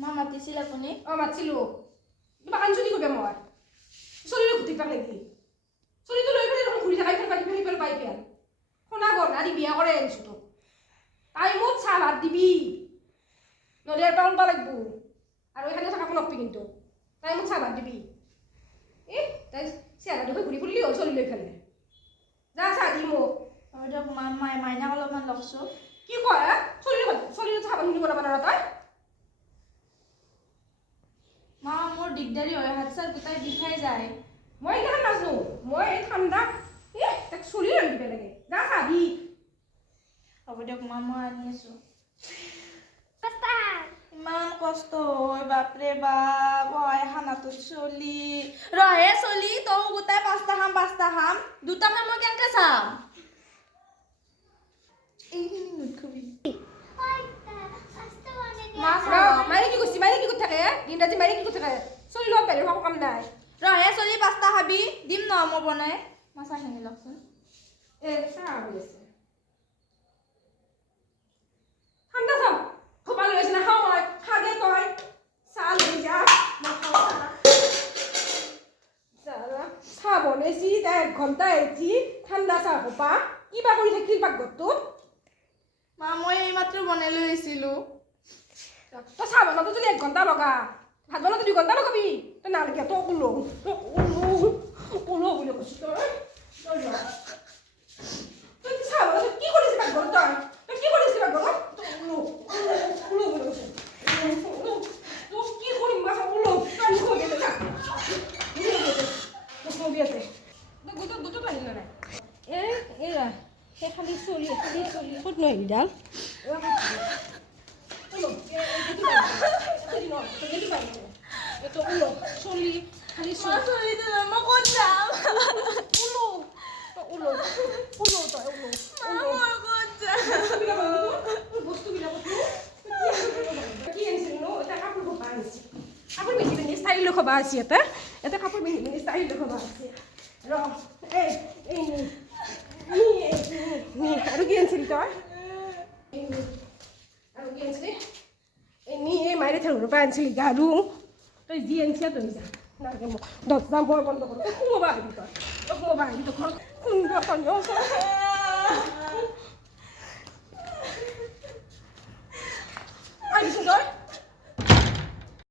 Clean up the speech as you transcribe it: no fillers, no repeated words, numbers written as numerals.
মা মাতিছিল আপুনি? মাতিছিলো কিবা কাঞ্চুনি কৰিব মই চলিলে ঘুটি পাক লাগি চলিটো লৈ পেলাই দেখোন ঘূৰি থাকাই পাই পেলাই পাই পেল শুনা গড় বিয়া কৰে আনিছো তোক তাই মোক চাহ ভাত দিবি নহ'লে এটা উলবা লাগব আৰু এখানে থাকাব নকবি কিন্তু তাই মোক চাহ ভাত দিবি তাই চেহাৰা দেখি ঘূৰি ফুৰিলি হ'ল চলি লৈ ফেলে যা চাহ দি মোক হ'ব দিয়ক মা মাইনাক অলপমান লওকচোন। কি কয় চলিটো চাহ ভাত নিব নাপানা তই মা মোৰ দিগদাৰী হয় হাত চাত গোটাই বিষাই যায়। মই এইখান নাজনো মই এই ঠাণ্ডা তাক চলি লৈ দিব লাগে যা চাহ দি হ'ব দিয়ক মা মই আনি আছোঁ। ইমান কষ্ট হয় বাপৰে বাপ খানাটোত চলি ৰহে চলি তই গোটাই পাঁচটা খাম দুটাকে মই কেনেকৈ চাম এইখিনি নুঠবি মাৰি কি কৈছি মাৰি কি কৰি থাকে দিন ৰাতি মাৰি কি কৰি থাকে চলি লোৱা বেলেগ একো কাম নাই ৰহে চলি পাঁচটা খাবি দিম ন মই বনাই মই চাহখিনি লওকচোন। চাহ হৈ আছে ঠাণ্ডা চাহ খোপা লৈ আছে নাখাওঁ মই খাগে তই চাহ লৈ যা নাখাওঁ চাহ বনাইছি তাই 1 ঘণ্টা আহিছি ঠাণ্ডা চাহ খোপা কিবা কৰি থাকিল পাকঘৰটোত মা মই এইমাত্ৰ বনাই লৈ আহিছিলোঁ। তই চাহ বনাওঁতে যদি 1 ঘণ্টা লগা ভাত বনাওঁতে 2 ঘণ্টা লগাবি তই নালাগে তই ওলো বুলি কৈছোঁ তই চাহ বনাওঁতে কি কৰিছিলি পাকঘৰত তই কি কৰিছিলি পাকঘৰত তই ওলো বুলি কৈছোঁ তই কি কৰিম মাছ ওলো তই মুখত দিয়ে যা মুখত আছে তই গোটত আহিলে নাই এয়া সেই খালি চলি ক'ত ন এইডাল চলি খালি মই ক'ত যাম কাপোৰ পিন্ধি পিন্ধি ষ্টাইল খোবা আছে এটা কাপোৰ পিন্ধি পিন্ধি ষ্টাইল খোবা আছে আৰু কি আনিছিলি তই আৰু কি আনিছিলি এই মাইৰে থাকোঁ পৰা আনিছিলি গাৰু তই যি আনিছা তই যা নালাগে মোক দৰ্জা মই বন্ধ কৰোঁ তই সোমাবা আহিবি তই সোমাবা আহিবি তই ঘৰত কোনোবা আহিছোঁ তই